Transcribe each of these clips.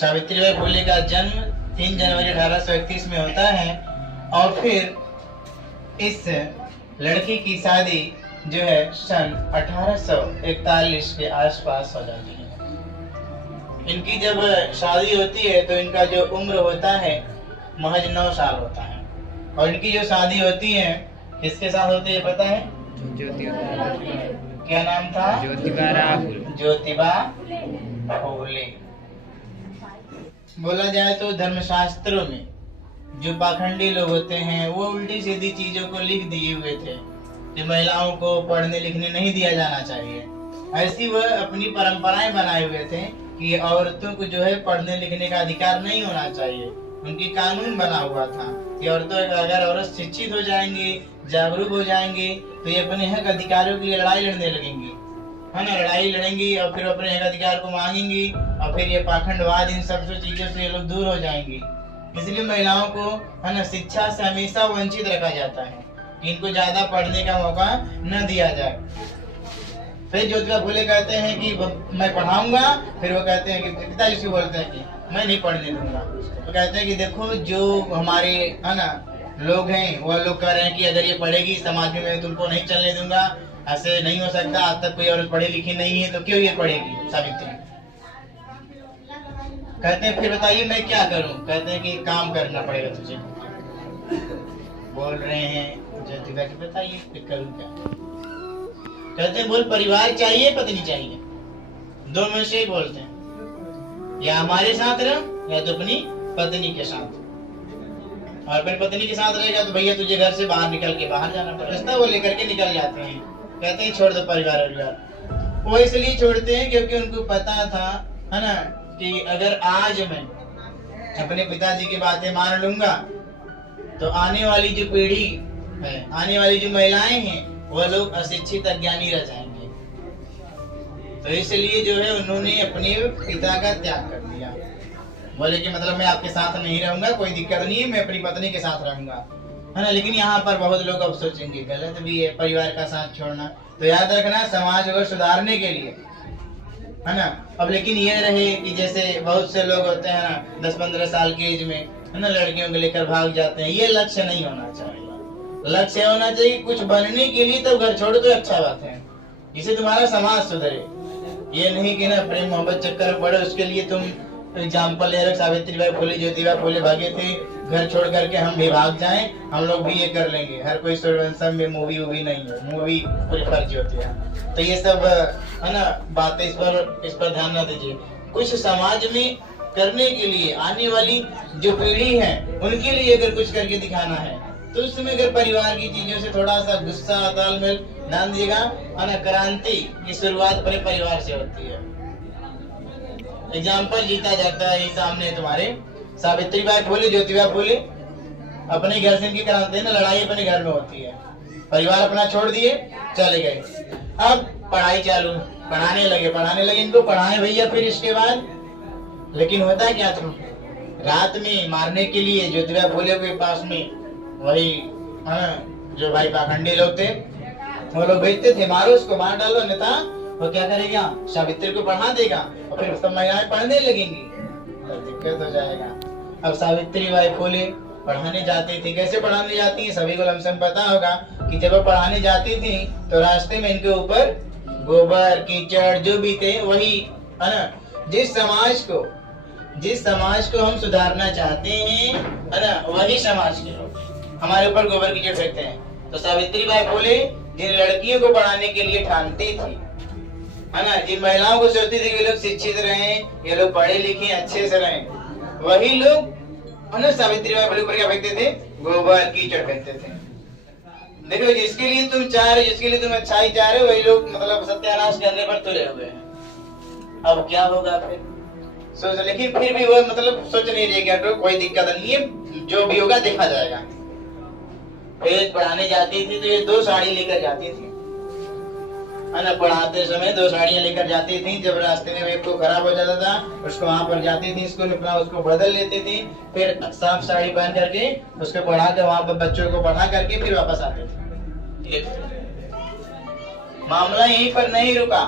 सावित्रीबाई फुले का जन्म 3 जनवरी 1831 में होता है और फिर इस लड़की की शादी जो है सन 1841 के आसपास हो जाती है। इनकी जब शादी होती है तो इनका जो उम्र होता है महज 9 साल होता है और इनकी जो शादी होती है किसके साथ होती है पता है? क्या नाम था? ज्योतिबा फुले। बोला जाए तो धर्मशास्त्रों में जो पाखंडी लोग होते हैं वो उल्टी सीधी चीजों को लिख दिए हुए थे कि महिलाओं को पढ़ने लिखने नहीं दिया जाना चाहिए। ऐसी वह अपनी परंपराएं बनाए हुए थे कि औरतों को जो है पढ़ने लिखने का अधिकार नहीं होना चाहिए। उनकी कानून बना हुआ था कि औरतों अगर औरत शिक्षित हो जाएंगी, जागरूक हो जाएंगी तो ये अपने हक अधिकारों के लिए लड़ाई लड़ने लगेंगी, है ना। लड़ाई लड़ेंगी और फिर अपने हक अधिकार को मांगेंगी और फिर ये पाखंडवाद इन सब चीजों से ये लोग दूर हो जाएंगी। इसलिए महिलाओं को, है ना, शिक्षा से हमेशा वंचित रखा जाता है कि इनको ज्यादा पढ़ने का मौका न दिया जाए। फिर ज्योतिबा फुले कहते हैं कि मैं पढ़ाऊंगा, फिर वो कहते हैं कि पिताजी से बोलते हैं कि मैं नहीं पढ़ने दूंगा। तो कहते हैं कि देखो जो हमारे, है ना, लोग हैं वह लोग कह रहे हैं कि अगर ये पढ़ेगी समाज में मैं तुमको नहीं चलने दूंगा, ऐसे नहीं हो सकता, आज तक कोई औरत पढ़ी लिखी नहीं है तो क्यों ये पढ़ेगी सावित्री। कहते हैं फिर बताइए मैं क्या करूं? कहते हैं कि काम करना पड़ेगा तुझे। बोल रहे हैं ज्योतिबा की बताइए फिर करूं क्या? कहते हैं बोल परिवार चाहिए पत्नी चाहिए, दो में से ही बोलते हैं, या हमारे साथ रहो या तो अपनी पत्नी के साथ। और फिर पत्नी के साथ रहेगा तो भैया तुझे घर से बाहर निकल के बाहर जाना पड़ेगा। रास्ता वो लेकर के निकल जाते हैं, कहते हैं छोड़ दो परिवार। वो इसलिए छोड़ते हैं क्योंकि उनको पता था, है ना, कि अगर आज मैं अपने पिताजी की बातें मान लूंगा तो आने वाली जो पीढ़ी है, आने वाली जो महिलाएं हैं वह लोग अशिक्षित अज्ञानी रह जाएंगे। तो इसलिए जो है उन्होंने अपने पिता का त्याग कर दिया। बोले कि मतलब मैं आपके साथ नहीं रहूंगा, कोई दिक्कत नहीं है, मैं अपनी पत्नी के साथ रहूंगा, है ना। लेकिन यहाँ पर बहुत लोग अब सोचेंगे गलत भी है परिवार का साथ छोड़ना। तो याद रखना समाज को सुधारने के लिए, है ना। अब लेकिन ये रहे कि जैसे बहुत से लोग होते हैं ना 10-15 साल की एज में, है ना, लड़कियों को लेकर भाग जाते हैं। ये लक्ष्य नहीं होना चाहिए। लक्ष्य होना चाहिए कुछ बनने के लिए तो घर छोड़ो तो अच्छा बात है, जिससे तुम्हारा समाज सुधरे। ये नहीं कि ना प्रेम मोहब्बत चक्कर पड़े उसके लिए तुम एग्जाम्पल ले रहे। सावित्रीबाई फुले, ज्योतिबा फुले भागे थे, घर छोड़ करके हम भी भाग जाएं, हम लोग भी ये कर लेंगे। हर कोई सब में मूवी नहीं है, मूवी पूरी फर्जी होती है। तो ये सब, है ना, बातें इस पर ध्यान न दीजिए। कुछ समाज में करने के लिए आने वाली जो पीढ़ी है उनके लिए अगर कुछ करके दिखाना है तो उसमें अगर परिवार की चीजों से थोड़ा सा गुस्सा तालमेल ध्यान दिएगा, है ना, क्रांति की शुरुआत अपने परिवार से होती है। एग्जाम्पल जीता जाता है सामने तुम्हारे। सावित्रीबाई फुले, ज्योतिबा फुले अपने घर से इनकी क्रांति है ना, लड़ाई अपने घर में होती है। परिवार अपना छोड़ दिए चले गए, अब पढ़ाई चालू, पढ़ाने लगे इनको पढ़ाए भैया। फिर इसके बाद लेकिन होता क्या था, रात में मारने के लिए ज्योतिबा फुले के पास में वही, हाँ, जो भाई पाखंडी लोग थे वो लोग भेजते थे, मारो उसको, मार डालो, अन्यथा वो क्या करेगा, सावित्री को पढ़ा देगा और फिर सब महिलाएं पढ़ने लगेंगी तो दिक्कत हो जाएगा। अब सावित्रीबाई फुले पढ़ाने जाती थी। कैसे पढ़ाने जाती है सभी को लमसम पता होगा कि जब वो पढ़ाने जाती थी तो रास्ते में इनके ऊपर गोबर कीचड़ जो भी थे वही, है ना, जिस समाज को हम सुधारना चाहते हैं, है ना, वही समाज के लोग हमारे ऊपर गोबर कीचड़ फेंकते हैं। तो सावित्रीबाई फुले जिन लड़कियों को पढ़ाने के लिए ठानती थी, है ना, जिन महिलाओं को सोचती थी कि लोग शिक्षित रहें, ये लोग पढ़े लिखे अच्छे से रहें, वही लोग, है ना, सावित्रीबाई फुले पर क्या फेंकते थे, गोबर कीचड़ फेंकते थे। देखो जिसके लिए तुम चाह रहे हो, जिसके लिए तुम अच्छाई चाह रहे हो, वही लोग मतलब सत्यानाश करने पर तुले हुए हैं। अब क्या होगा फिर सोच, लेकिन फिर भी वो मतलब सोच नहीं रही तो कोई दिक्कत नहीं है, जो भी होगा देखा जाएगा। फिर पढ़ाने जाती थी तो ये 2 साड़ी लेकर जाती थी, है ना, पढ़ाते समय 2 साड़ियां लेकर जाती थी। जब रास्ते में एक को खराब हो जाता था उसको वहां पर जाती थी, उसको बदल लेती थी, फिर साफ साड़ी पहन करके उसको पढ़ा कर वहां पर बच्चों को पढ़ा करके फिर वापस आते थे। मामला यहीं पर नहीं रुका।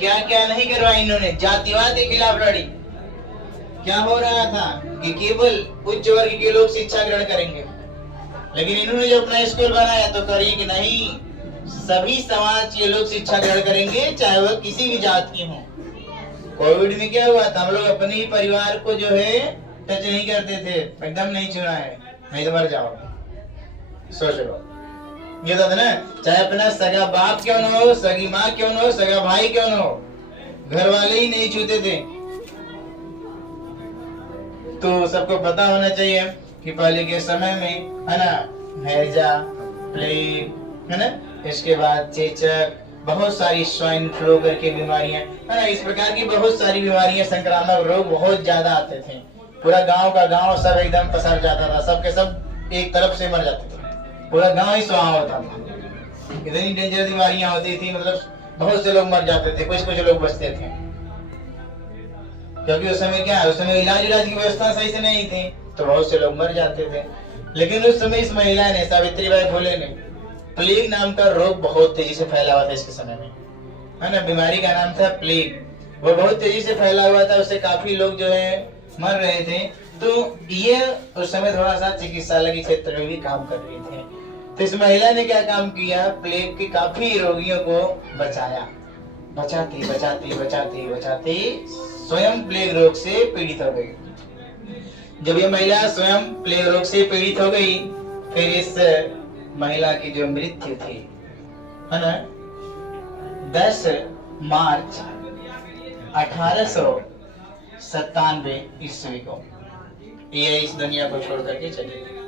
क्या क्या नहीं करवाया इन्होंने, जातिवाद के खिलाफ लड़ी। क्या हो रहा था कि केवल उच्च वर्ग के लोग शिक्षा ग्रहण करेंगे, लेकिन इन्होंने जो अपना स्कूल बनाया तो करिए कि नहीं, सभी समाज के लोग शिक्षा ग्रहण करेंगे, चाहे वह किसी भी जात की हो। कोविड में क्या हुआ था, हम लोग अपने ही परिवार को जो है टच नहीं करते थे, एकदम नहीं छूना है, नहीं तो मर जाओगे। सोच लो, ये था ना, चाहे अपना सगा बाप क्यों न हो, सगी माँ क्यों न हो, सगा भाई क्यों न हो, घर वाले ही नहीं छूते थे। तो सबको पता होना चाहिए कि पहले के समय में है ना, हैजा, प्लेग है ना, इसके बाद चेचक, बहुत सारी स्वाइन फ्लू करके बीमारियां है ना, इस प्रकार की बहुत सारी बीमारियां, संक्रामक रोग बहुत ज्यादा आते थे। पूरा गांव का गांव सब एकदम पसर जाता था, सबके सब एक तरफ से मर जाते थे, पूरा गांव ही सुहा होता था। इतनी डेंजर बीमारियां होती थी, मतलब बहुत से लोग मर जाते थे, कुछ कुछ लोग बचते थे। क्योंकि उस समय क्या, उस समय इलाज की व्यवस्था सही से नहीं थी, तो बहुत से लोग मर जाते थे। लेकिन उस समय इस महिला ने, सावित्रीबाई फुले ने, प्लेग नाम का रोग बहुत तेजी से फैला हुआ था इसके समय में, है ना, बीमारी का नाम था प्लेग। वो बहुत तेजी से फैला हुआ था, उससे काफी लोग जो है मर रहे थे। तो ये उस समय थोड़ा सा चिकित्सालय के क्षेत्र में भी काम कर रही थे। तो इस महिला ने क्या काम किया, प्लेग के काफी रोगियों को बचाया, बचाती बचाती बचाती बचाती स्वयं प्लेग रोग से पीड़ित हो गई। जब ये महिला स्वयं प्लेग रोग से पीड़ित हो गई, फिर इस महिला की जो मृत्यु थी, है ना, 10 मार्च 1897 ईस्वी को ये इस दुनिया को छोड़ करके चली गई।